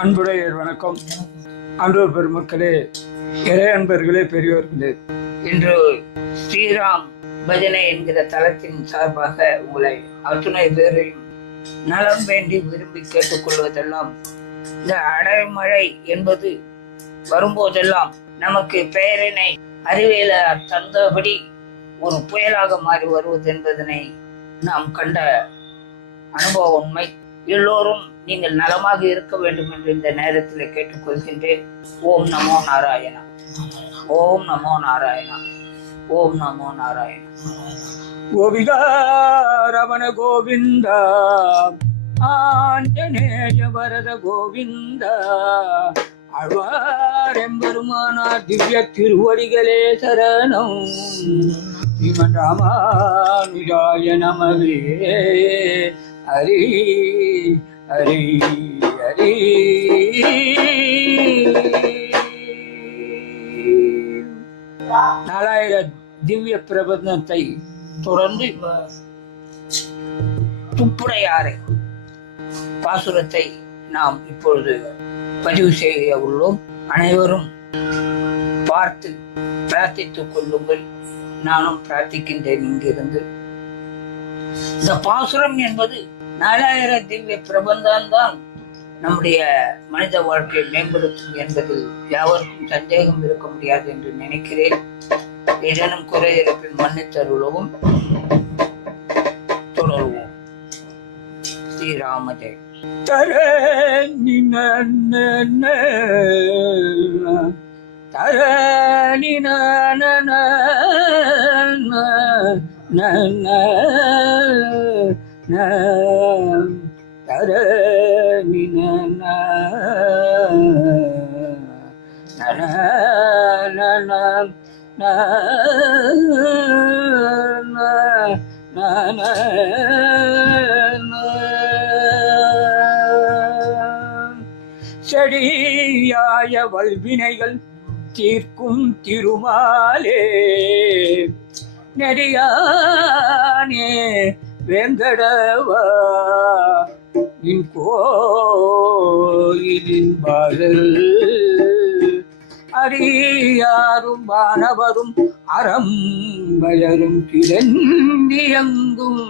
அன்புடையர் வணக்கம். அன்றோர் பெருமக்களே, இறை அன்பர்களே, பெரியோர்களே, இன்று ஸ்ரீராம் பஜனை என்கிற தளத்தின் சார்பாக உங்களை அத்துணை பேரையும் நலம் வேண்டி விரும்பி கேட்டுக்கொள்வதெல்லாம், இந்த அடைமழை என்பது வரும்போதெல்லாம் நமக்கு பெயரினை அறிவியல தந்தபடி ஒரு புயலாக மாறி வருவது என்பதனை நாம் கண்ட அனுபவ உண்மை. எல்லோரும் நீங்கள் நலமாக இருக்க வேண்டும் என்று இந்த நேரத்தில் கேட்டுக்கொள்கின்றேன். ஓம் நமோ நாராயணா, ஓம் நமோ நாராயணா, ஓம் நமோ நாராயணா. கோவிதா ரமண கோவிந்தா, ஆஞ்சநேய வரத கோவிந்தா, ஆழ்வார் எம்பெருமானார் திவ்ய திருவடிகளே சரணம். ஸ்ரீமன் ராமானுஜாய நமவே. ஹரி ஹரி ஹரி. நாலாயிர திவ்ய பிரபந்தத்தை தொடர்ந்து துப்புடையாரை பாசுரத்தை நாம் இப்பொழுது பதிவு செய்ய உள்ளோம். அனைவரும் பார்த்து பிரார்த்தித்துக் கொள்ளுங்கள். நானும் பிரார்த்திக்கின்றேன். இங்கிருந்து இந்த பாசுரம் என்பது 4000 திவ்ய பிரபந்தம்தான் நம்முடைய மனித வாழ்க்கையை மேம்படுத்தும் என்பதில் யாவருக்கும் சந்தேகம் இருக்க முடியாது என்று நினைக்கிறேன். ஏதேனும் குறை இருப்பின் மன்னித்தருளவும். தொடருவோம். ஸ்ரீராம ஜெய். செடியாய வல்வினைகள் தீர்க்கும் திருமாலே, நெடியானே வேங்கடவா, நின் கோயிலின் பாடல் அடியாரும் வானவரும் அறம்பயரும் கிடந்தியங்கும்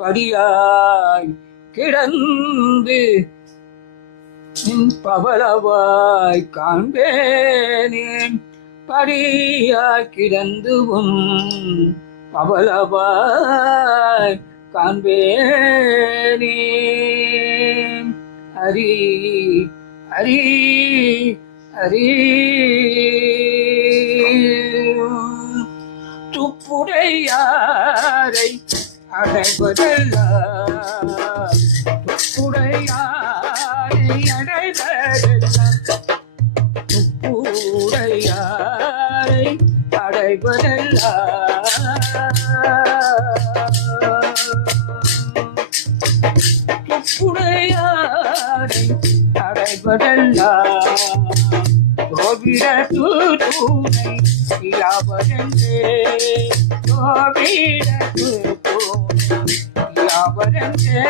படியாய் கிடந்து நின் பவளவாய் காண்பேனேன். படியாய் கிடந்துவும் பவளவாய் காண்பேனே. ஹரி ஹரி ஹரி. துப்புடையாரை அடைவதெல்லாம், துப்புடையாரை அடைவதெல்லாம், துப்புடையாரை அடைவதெல்லாம், துப்புடையாரை அடைவதெல்லாம், கோவிட தூணை யாவரந்தே, கோவிட தூணை யாவரந்தே.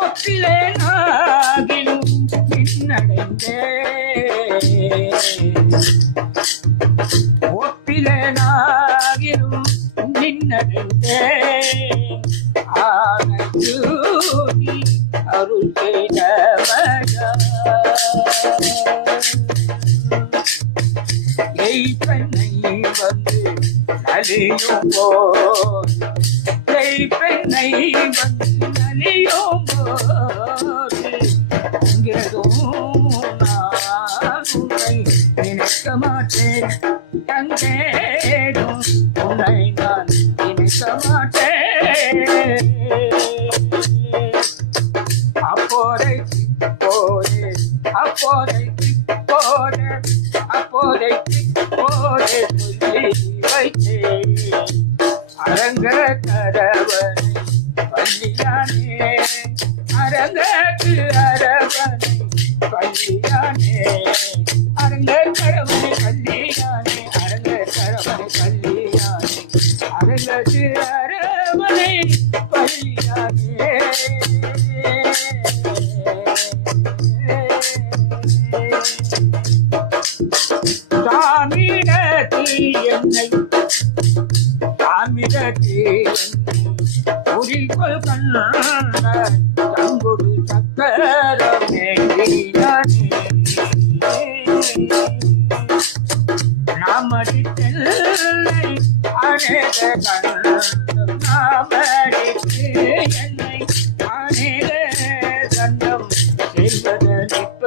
ஒப்பிலே நாகிலும் பின்னடைந்தே, ஒப்பிலே நாகிலும் நின்னடைந்தே. ஆனூனி அருள் செய்த பெண்ணை வந்து நலியும் போது, பெண்ணை வந்து நலியும் போது, இங்கேதும் நான் உன்னை நினைக்க மாட்டேன், தங்கேதும் உன்னை நான் நினைக்க மாட்டேன். அப்போதைக்கு போதே, அப்போதைக்கு போதே, அப்போதைக்கு போதே சொல்லி வைத்தேன். அரங்க கரவனை பள்ளியானே, அரங்கத்து அரவனை பள்ளியானே, அரங்க கரவனை பள்ளியானே, அரங்க கரவனை பள்ளியானே, அரங்க உள்ளது அரவணை பள்ளியானே. தாமிரத்தில் என்னை குறிக்கொள் கண்ண தங்கொடு சக்கரம் வேண்டியானே. நாமடி தெல்லை அநேக கண்டம் நாமடிக்கு என்னை அநேக தண்டம் செய்வதனிப்ப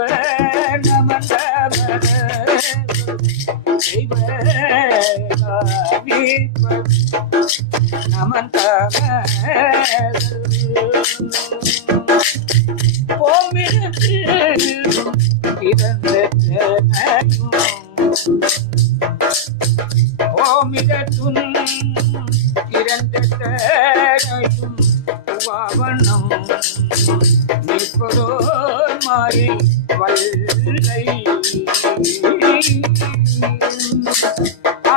நமந்தமன நமந்தம போமிடத்தில் ஓமிடத்துன் இறந்ததையும் உவாவனம் நிற்பதோர் மாறி வல்லை.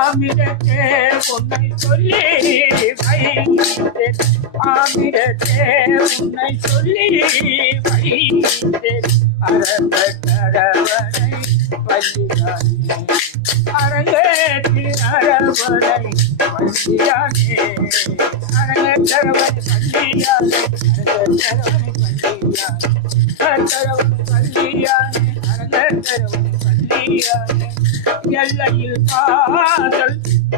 ஆமிடத்தே உன்னை சொல்லி வைத்தேன், ஆமிடத்தே உன்னை சொல்லி வைத்தேன். அரங்கரவனை பள்ளியானே, அரங்கேற்றி அரவணை பள்ளியானே, அரங்கரவனை பள்ளியானே, அரங்கரவனை பள்ளியானே, அரங்கரவனை பள்ளியானே, அரங்கரவனை பள்ளியானே. எல்லையில் காதல்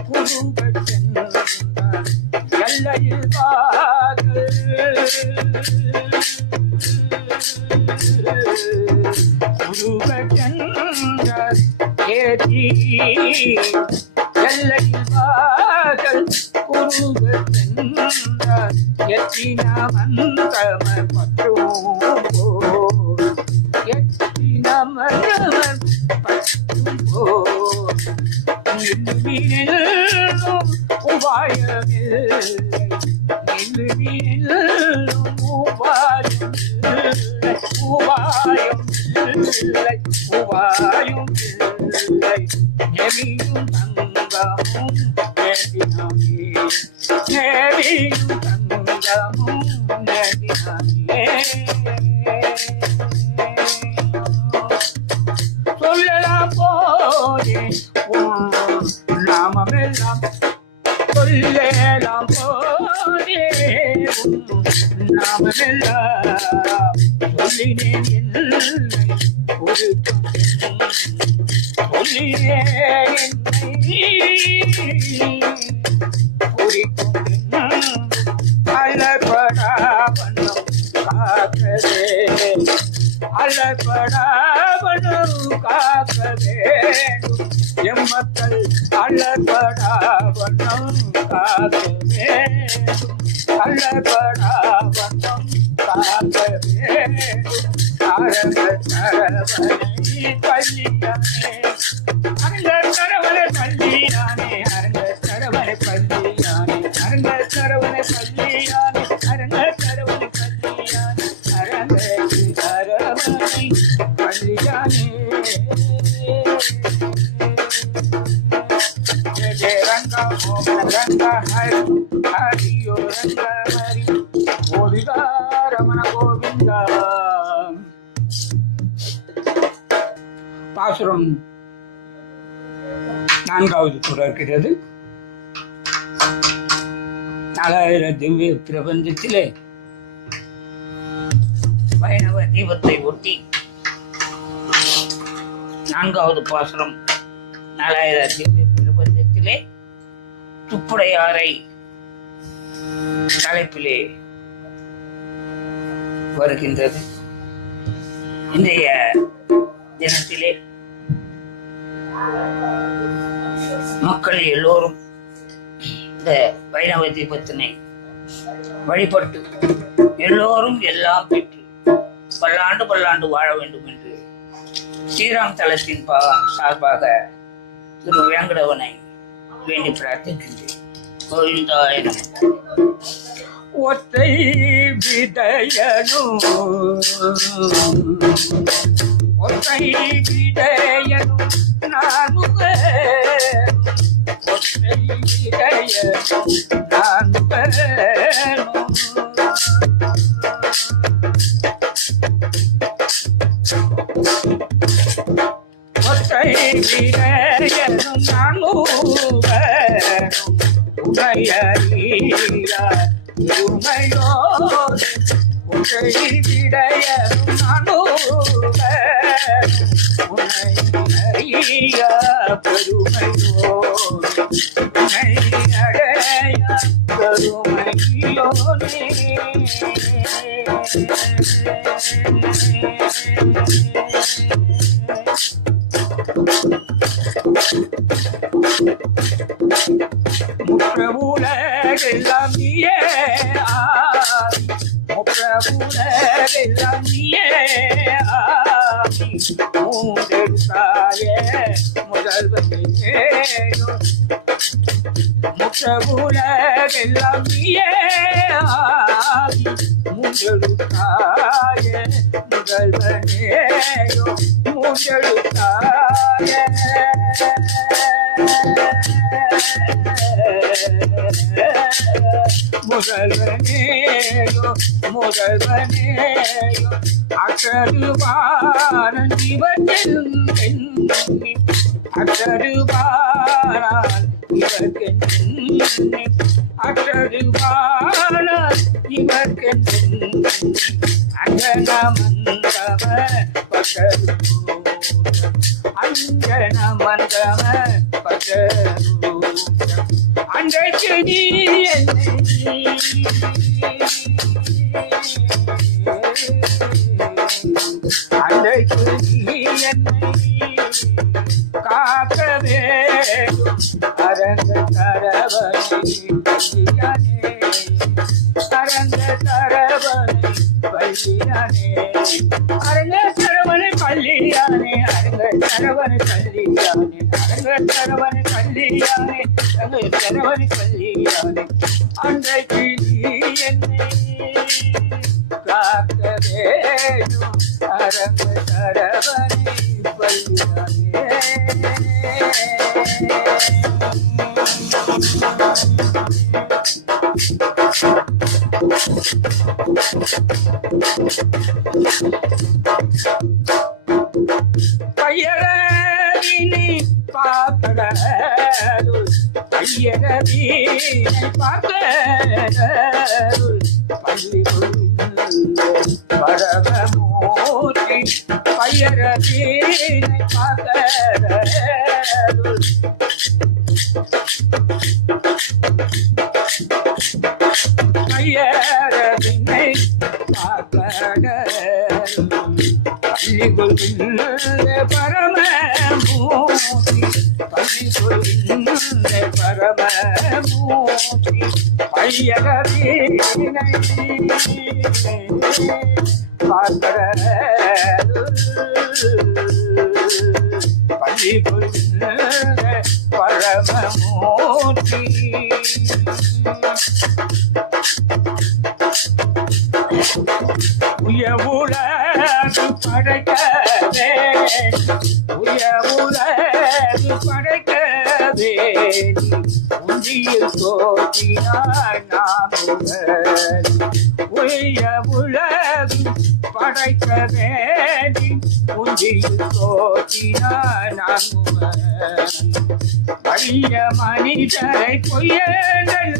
குருகச் சென்றான், எல்லையில் காதல் குருகச் சென்றார் ஏற்றி. எல்லையில் காதல் குருகச் சென்றார் எத்தினமந்தம பற்றும் போர், எத்தினமந்தம பற்றும் போர். நில்லுவீனும் உபாயமில்லை, நில்லுவீனும் உபாயமில்லை, உபாயம் இல்லை, உபாயம் இல்லை. நெறியும் தங்கமும் நெடினாமே, நெறியும் தங்கமும் நெடினாமே. சொல்லலாம் போதே நாமெல்லாம், சொல்லலாம் போதே நாமெல்லாம். சொல்லினேன் என்னை ஒரு சொல்லினேன் என்னை குறிக்கும் அலப்படா வண்ணம் காக்கவே, அலப்படா வண்ணம் காக்க வேண்டும். எம்மக்கள் அலப்படா வண்ணம் காக்க வேண்டும், அலப்படா வண்ணம் காக்க வேண்டும். அரங்கரவனை பள்ளியானே, அரங்கரவனை பள்ளியானே, அரங்கரவனை பள்ளியானே, அரங்கரவனை பள்ளியானே, அரங்கரவனை பள்ளியானே, அரங்கரவனை பள்ளியானே. ஜெய ரங்கா மோகன ரங்கா ஹரி ஹரியோ ரங்க ஹரி கோவிந்தா ரமண கோவிந்தா. பாசுரம் 4வது தொடர்கிறது. 4000 திவ்ய பிரபந்தத்திலே வைணவ தீபத்தை ஒட்டி 4வது பாசுரம் 4000 திவ்ய பிரபந்தத்திலே துப்புடையாரை தலைப்பிலே வருகின்றது. இன்றைய தினத்திலே மக்கள் எல்லோரும் இந்த வைணவ தீபத்தினை வழிபட்டு எல்லோரும் எல்லாம் பெற்று பல்லாண்டு பல்லாண்டு வாழ வேண்டும் என்று ஸ்ரீராம் தலத்தின் சார்பாக திரு வேங்கடவனை வேண்டி பிரார்த்திக்கின்றேன். கோவிந்தாய நமः. ஒத்தை விடயனும் ஒத்தை விடயனும் நானுக, ஒத்தை விடயனும் நான் வேணும். ஒற்றை விடையனும் நானும் வேணும். உமையறியா உமையோடு ஒற்றை விடையனும் நானும் வேணும். உமையறியா பெருமையோடு உமை அடைய பெருமையோனே. முற்றவுலகெல்லாம் நீயே ஆதி, முற்றவுலகெல்லாம் நீயே ஆதி. மூன்றெடுத்தாயே முதல்வனேயோ, முற்றவுலகெல்லாம் நீயே ஆதி. மூன்றெடுத்தாயே முதல்வனேயோ, மூன்றெடுத்தாயே முதல்வனேயோ, முதல்வனேயோ. அற்றருவாரன் இவர்கென் அற்றருவாரால் இவர்கென் அற்றருவாரால் இவர்கென் அங்கனமந்தம பகரு அஞ்சனமந்தம பகரு அன்றைக்கு நீ அன்றைக்கு நீ என்னை காக்க வேண்டும். அரங்க தரவனை பள்ளியானே, அரங்க தரவனை பள்ளியானே, அரங்க தரவனை பள்ளியானே, அரங்க தரவனை பள்ளியானே, அரங்க தரவனை பள்ளியானே, அரங்க தரவனை பள்ளியானே. அன்றைக்கு நீ என்னை காக்க வேண்டும். அரங்க தரவனை பள்ளியானே. பையரவினை பார்க்கடலுள், பையரவினை பார்க்கடலுள், பள்ளிக்குள் பரமமூர்த்தி. பையரவினை பார்க்கடலுள், பையரவினை பார்க்கடலுள், பள்ளிக்குள் பரமமூர்த்தி. பள்ளிக்குள் பரமமூர்த்தி. பையரவினை பார்க்கடலுள், பள்ளிக்குள் பரமமூர்த்தி. உயவுலகு படைக்கவே, உயவுலகு படைக்கவே, உண்டியில் தோற்றினாய் நாம் உயவுலகு படைக்க வேண்டி, உண்டியில் தோற்றினாய் நாம் பைய மனிதரை பொய்யங்கள்,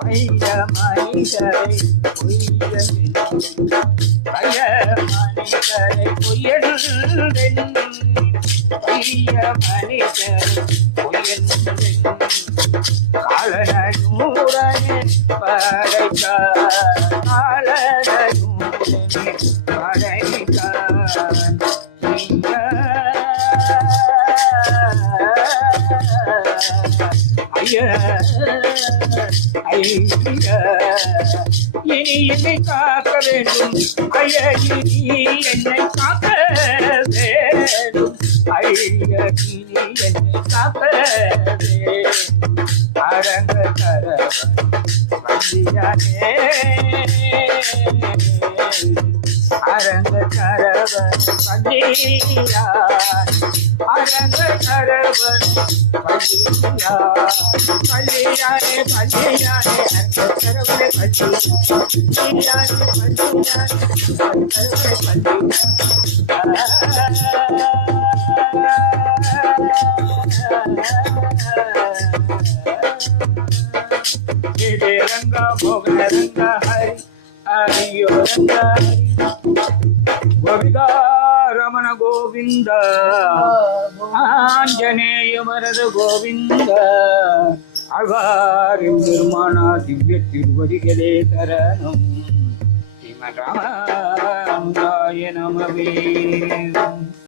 பைய மனிதரை பொய்யல், பைய மனிதரை பொய்யல், பைய மனிதரை பொய்யல். காலனூரனே படைக்க, காலனூரனே படைக்க, இனி என்னை காக்க வேண்டும். ஐயனி என்னை காக்க வேண்டும். ஐயனி என்னை காக்க வேண்டும். அரங்க தரவன் பள்ளியானே. அரங்க தரவன் பள்ளியான் அரங்க தரவன் பள்ளியான் பள்ளியானே பள்ளியானே அரங்க தரவனை பள்ளியானே பள்ளியானே ரங்க மோகன ரங்க ஹரி ஹரியோ ரங்க ஹரி கோவிந்தா ரமண கோவிந்த ஆஞ்சநேய வரத கோவிந்த ஆழ்வாரின் பெருமானா திவ்ய திருவடிகளே தரணும் ஸ்ரீமன் ராமாய நமவே.